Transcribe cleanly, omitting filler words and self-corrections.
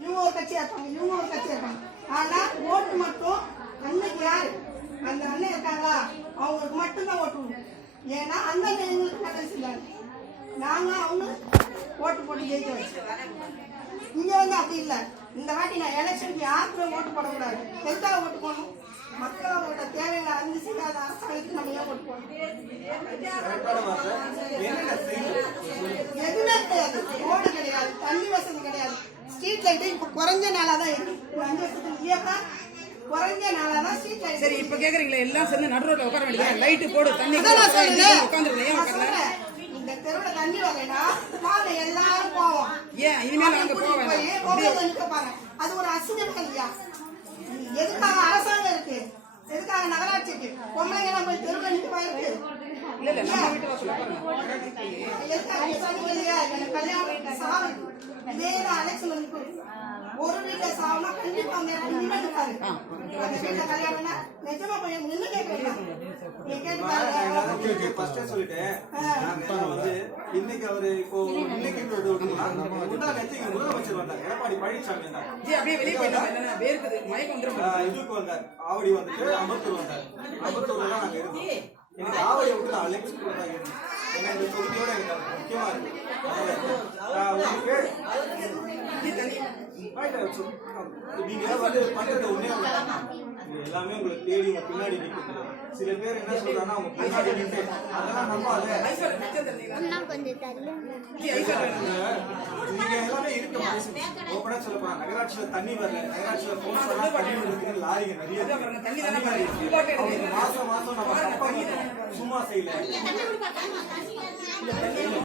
இவங்க ஒரு கட்சியா இருப்பாங்க, இவங்க ஒரு கட்சியா இருப்பாங்க. ஆனா ஓட்டு மட்டும் அன்னைக்கு யாரு அந்த அண்ணன் இருக்காங்களா அவங்களுக்கு மட்டும்தான் ஓட்டு உண்டு. ஏன்னா அந்த அண்ணன் எங்களுக்கு நல்லது செஞ்சாங்க, நாங்க அவங்க ஓட்டு போட்டு ஜெயிக்க வச்சோம். இங்க வந்து அப்படி இல்லை. இந்த வாட்டி நான் எலெக்ஷனுக்கு யாருக்குமே ஓட்டு போடக்கூடாது. எதுக்காக ஓட்டு போடணும்? மக்களோட தேவைகளை அறிந்து செய்யாத அரசாங்கத்துக்கு நம்ம ஏன் ஓட்டு போடணும்? எதுவுமே கிடையாது, ரோடு கிடையாது, தண்ணி வசதி கிடையாது, ஸ்ட்ரீட் லைட்டு இப்ப குறைஞ்ச நாளாதான் இருக்கு. 5 வருஷத்துக்கு இல்லையா குறைஞ்ச நாளாதான் ஸ்ட்ரீட் லைட். சரி, இப்ப கேக்குறீங்களா எல்லாம் சேர்ந்து நடு ரோட்ல உட்கார வேண்டியது, லைட் போடு, தண்ணி உட்காந்துருக்கேன். இந்த தெருவுல தண்ணி வரலைன்னா வாங்க எல்லாரும் போவோம். ஏன் இனிமேல் நாங்க போவேன்? அது ஒரு அசிங்கம் இல்லையா? எதுக்காக அரசாங்கம் இருக்கு, எதுக்காக நகராட்சி இருக்கு? பொம்பளைங்க எல்லாம் போய் தெருவுல நிக்க போயிருக்கு. கல்யாணம் சாவு இதேதான் எலெக்ஷன் இருக்கு. ஒரு வீட்டுல சாவுனா கண்டிப்பா அந்த இடத்துல நின்று இருக்காரு. அந்த வீட்டுல கல்யாணம்னா நிஜமா போய் நின்று கேட்கலாம். இன்னைக்கு அவரு இப்போ இன்னைக்கு முதலமைச்சர் வந்தார் எடப்பாடி பழனிசாமி இதுக்கு வந்தார். ஆவடி வந்துட்டு அம்பத்தூர் வந்தார். அம்பத்தூர்ல தான் நாங்க இருந்தோம். எனக்கு ஆவடி விட்டு நான் எலெக்ஷன் தான் இருந்தேன். ஏன்னா இந்த தொகுதியோட எனக்கு முக்கியமா இருக்கு. நீங்க வந்து பண்றது உண்மையா எல்லாமே உங்களுக்கு தேடி உங்க பின்னாடி நிற்குது. சில பேர் என்ன சொல்றாங்கன்னா அவங்க பின்னாடி நின்று அதெல்லாம் நம்பாத, நீங்க எல்லாமே இருக்க ஓப்பனா சொல்ல போனா நகராட்சியில தண்ணி வரல, நகராட்சியில போன் தண்ணி இருக்கு, லாரிங்க நிறைய மாசம் நம்ம சும்மா செய்யல.